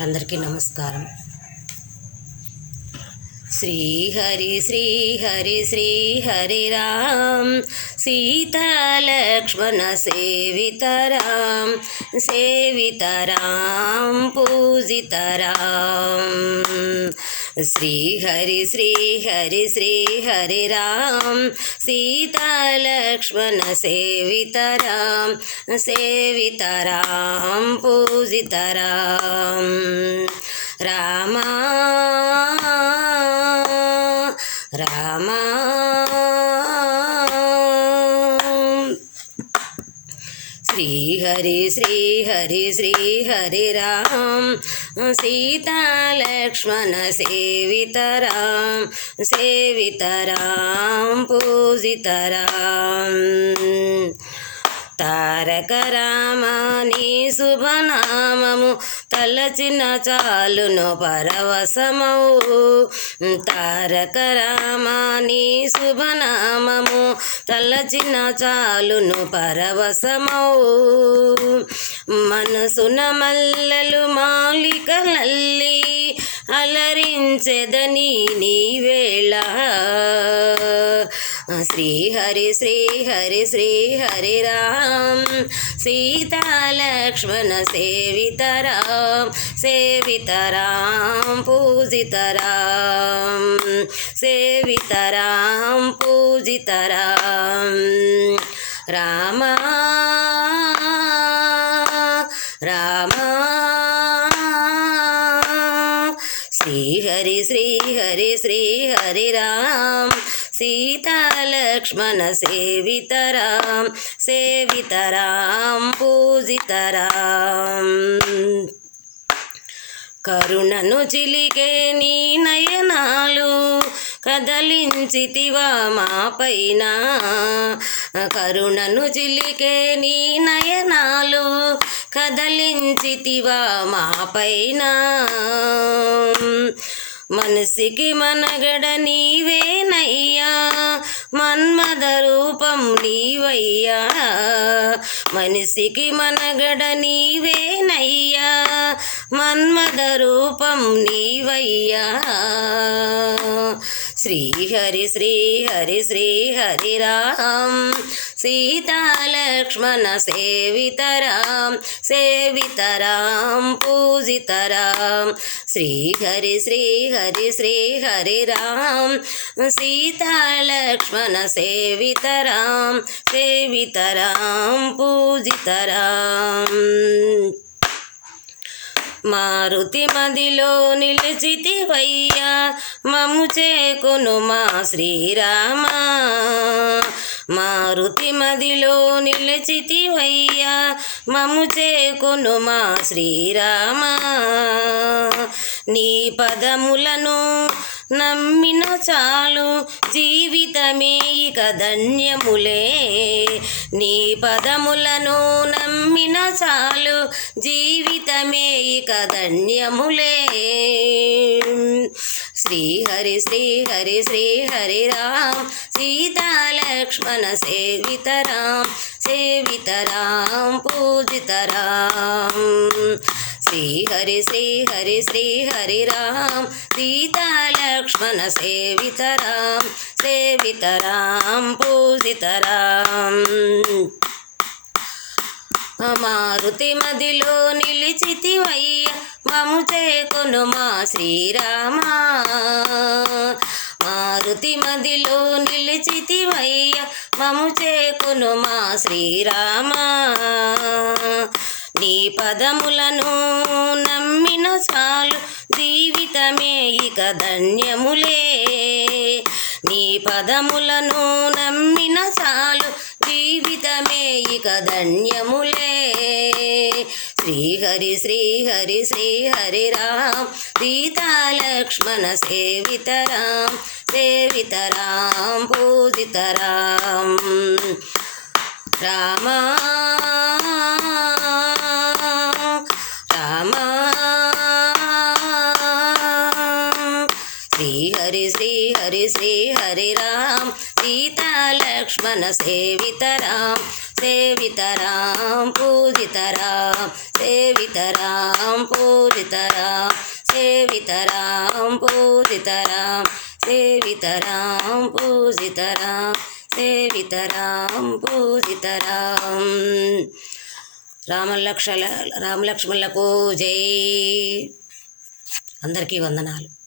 అందరికీ నమస్కారం. శ్రీహరి శ్రీహరి శ్రీహరి రామ్ సీతాలక్ష్మణ సేవితరాం సేవితరాం పూజితరాం. శ్రీహరి శ్రీహరి శ్రీహరి రామ్ సీతాలక్ష్మణ సేవితరాం సేవితరాం పూజితరాం. రామా రామా శ్రీహరి శ్రీహరి శ్రీహరి రామ్ సీతాలక్ష్మణ సేవితరాం సేవితరాం పూజితరాం. తారక రామాని శుభనామము తలచిన చాలును పరవశమవు. తారక రామాని శుభనామము తలచిన చాలును పరవశమవు. మనసున మల్లెలు మాలికలల్లి అలరించెదని నీవేళ. శ్రీహరి శ్రీహరి శ్రీహరి రామ్ సీతాలక్ష్మణ సేవితరాం సేవితరాం పూజితరాం సేవితరాం పూజితరాం. రామా రామా శ్రీహరి శ్రీహరి శ్రీహరి రామ్ సీతాలక్ష్మణ సేవితరాం సేవితరాం పూజితరాం. కరుణను చిలికే నీ నయనాలు కదలించితివా మా పైన. కరుణను చిలికే నీ నయనాలు కదలించితివా మా పైన. మనసికి మనగడ నీవేనయ్యా మన్మద రూపం నీవయ్యా. మనసికి మనగడ నీవేనయ్యా మన్మద రూపం నీవయ్యా. శ్రీహరి శ్రీహరి శ్రీహరి రామ్ సీతాలక్ష్మణ సేవితరాం సేవితరాం పూజితరాం. శ్రీహరి శ్రీహరి శ్రీహరి రామ్ సీతాలక్ష్మణ సేవితరాం సేవితరాం పూజితరాం. మారుతి మదిలో నిలిచితివయ్యా మము చేకును మా శ్రీరామ. మారుతి మదిలో నిలిచితివయ్యా మము చేకును మా శ్రీరామ. నీ పదములను నమ్మిన చాలు జీవితమే ఇక ధన్యములే. నీ పదములను నమ్మిన చాలు జీవితమే ఇక ధన్యములే. శ్రీహరి శ్రీహరి శ్రీహరి రామ్ సీతాలక్ష్మణ సేవితరాం సేవితరాం పూజితరాం. శ్రీహరి శ్రీహరి శ్రీహరి రామ్ సీతాలక్ష్మణ సేవితరాం సేవితరాం పూజితరాం. మారుతి మదిలో నిలిచితివయ్యా మము చేకొను మా శ్రీరామ. మారుతి మదిలో నిలిచితివయ్యా మము చేకొను మా శ్రీరామ. నీ పదములను నమ్మిన చాలు జీవితమే ఇక ధన్యములే. నీ పదములను నమ్మిన చాలు జీవితమే ఇక ధన్యములే. శ్రీహరి శ్రీహరి శ్రీహరి రామ్ సీతాలక్ష్మణ సేవితరాం సేవితరాం పూజితరాం. రామా రామా శ్రీహరి శ్రీహరి శ్రీహరి రామ్ సీతాలక్ష్మణ లక్ష్మణ సేవితరాం సేవితరాం పూజితరాం సేవితరాం పూజితరాం సేవితరాం పూజితరాం సేవితరాం పూజితరాం సేవితరాం పూజితరాం. రామలక్ష్మణులకు జై. అందరికీ వందనాలు.